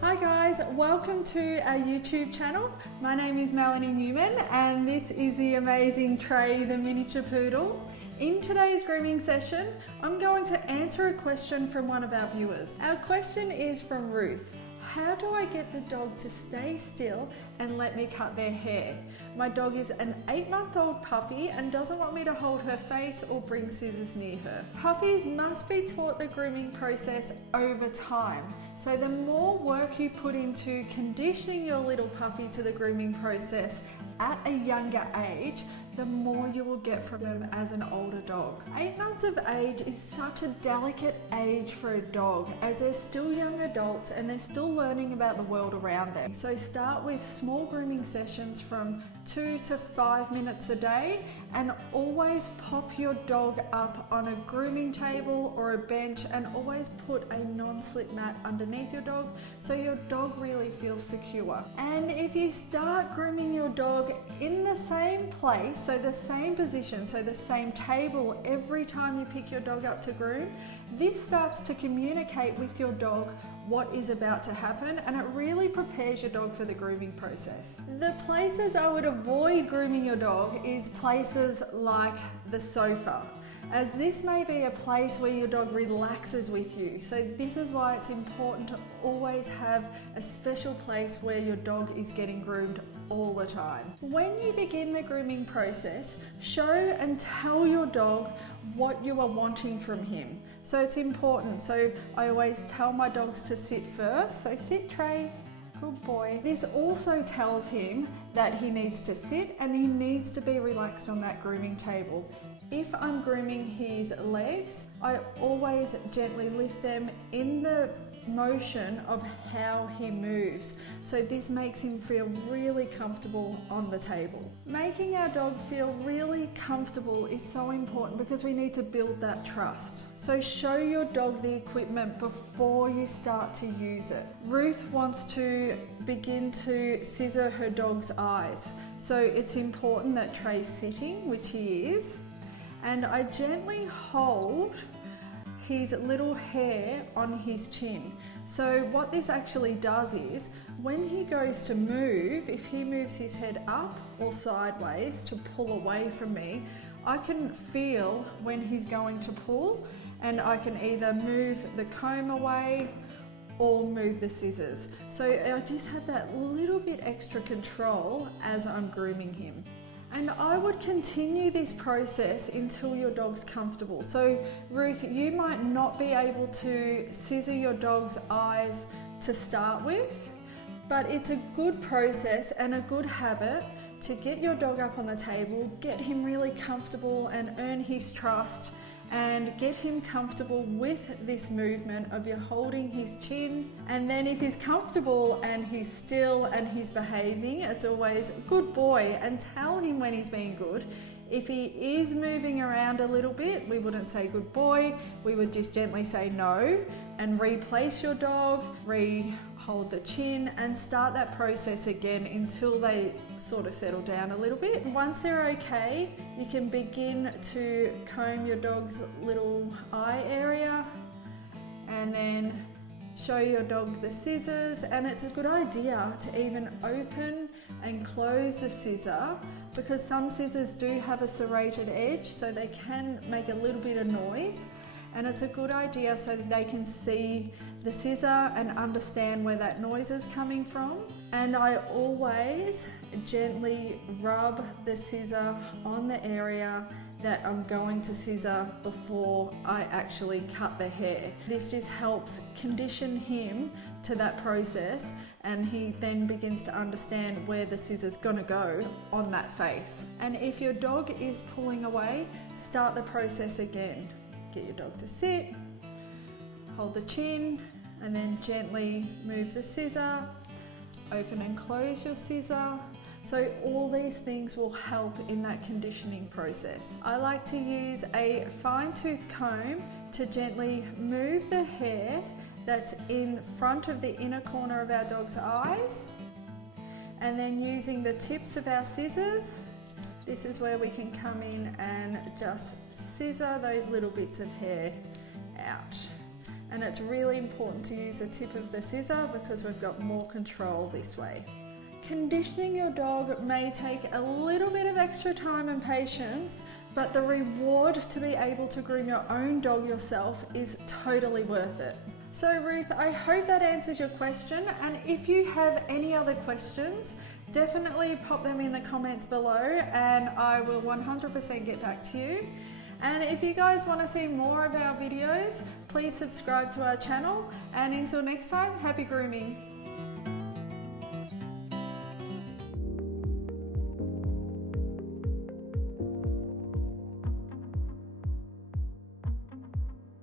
Hi guys, welcome to our YouTube channel. My name is Melanie Newman and this is the amazing Trey, the miniature poodle. In today's grooming session, I'm going to answer a question from one of our viewers. Our question is from Ruth. How do I get the dog to stay still and let me cut their hair? My dog is an 8-month-old puppy and doesn't want me to hold her face or bring scissors near her. Puppies must be taught the grooming process over time. So the more work you put into conditioning your little puppy to the grooming process at a younger age, the more you will get from them as an older dog. 8 months of age is such a delicate age for a dog as they're still young adults and they're still learning about the world around them. So start with small grooming sessions from 2 to 5 minutes a day and always pop your dog up on a grooming table or a bench and always put a non-slip mat underneath your dog so your dog really feels secure. And if you start grooming your dog in the same place, so the same position, so the same table every time you pick your dog up to groom, this starts to communicate with your dog what is about to happen and it really prepares your dog for the grooming process. The places I would avoid grooming your dog is places like the sofa, as this may be a place where your dog relaxes with you. So this is why it's important to always have a special place where your dog is getting groomed all the time. When you begin the grooming process, show and tell your dog what you are wanting from him. So it's important. So I always tell my dogs to sit first. So sit, Trey. Good boy. This also tells him that he needs to sit and he needs to be relaxed on that grooming table. If I'm grooming his legs, I always gently lift them in the motion of how he moves. So this makes him feel really comfortable on the table. Making our dog feel really comfortable is so important because we need to build that trust. So show your dog the equipment before you start to use it. Ruth wants to begin to scissor her dog's eyes. So it's important that Trey's sitting, which he is, and I gently hold his little hair on his chin. So what this actually does is when he goes to move, if he moves his head up or sideways to pull away from me, I can feel when he's going to pull and I can either move the comb away or move the scissors. So I just have that little bit extra control as I'm grooming him. And I would continue this process until your dog's comfortable. So Ruth, you might not be able to scissor your dog's eyes to start with, but it's a good process and a good habit to get your dog up on the table, get him really comfortable and earn his trust and get him comfortable with this movement of you holding his chin. And then if he's comfortable and he's still and he's behaving, it's always good boy, and tell him when he's being good. If he is moving around a little bit, we wouldn't say good boy, we would just gently say no and replace your dog, hold the chin and start that process again until they sort of settle down a little bit. Once they're okay, you can begin to comb your dog's little eye area and then show your dog the scissors. And it's a good idea to even open and close the scissor because some scissors do have a serrated edge so they can make a little bit of noise. And it's a good idea so that they can see the scissor and understand where that noise is coming from. And I always gently rub the scissor on the area that I'm going to scissor before I actually cut the hair. This just helps condition him to that process and he then begins to understand where the scissor's gonna go on that face. And if your dog is pulling away, start the process again. Get your dog to sit, hold the chin, and then gently move the scissor, open and close your scissor. So all these things will help in that conditioning process. I like to use a fine tooth comb to gently move the hair that's in front of the inner corner of our dog's eyes, and then using the tips of our scissors, this is where we can come in and just scissor those little bits of hair out. And it's really important to use the tip of the scissor because we've got more control this way. Conditioning your dog may take a little bit of extra time and patience, but the reward to be able to groom your own dog yourself is totally worth it. So Ruth, I hope that answers your question, and if you have any other questions, definitely pop them in the comments below and I will 100% get back to you. And if you guys want to see more of our videos, please subscribe to our channel, and until next time, happy grooming.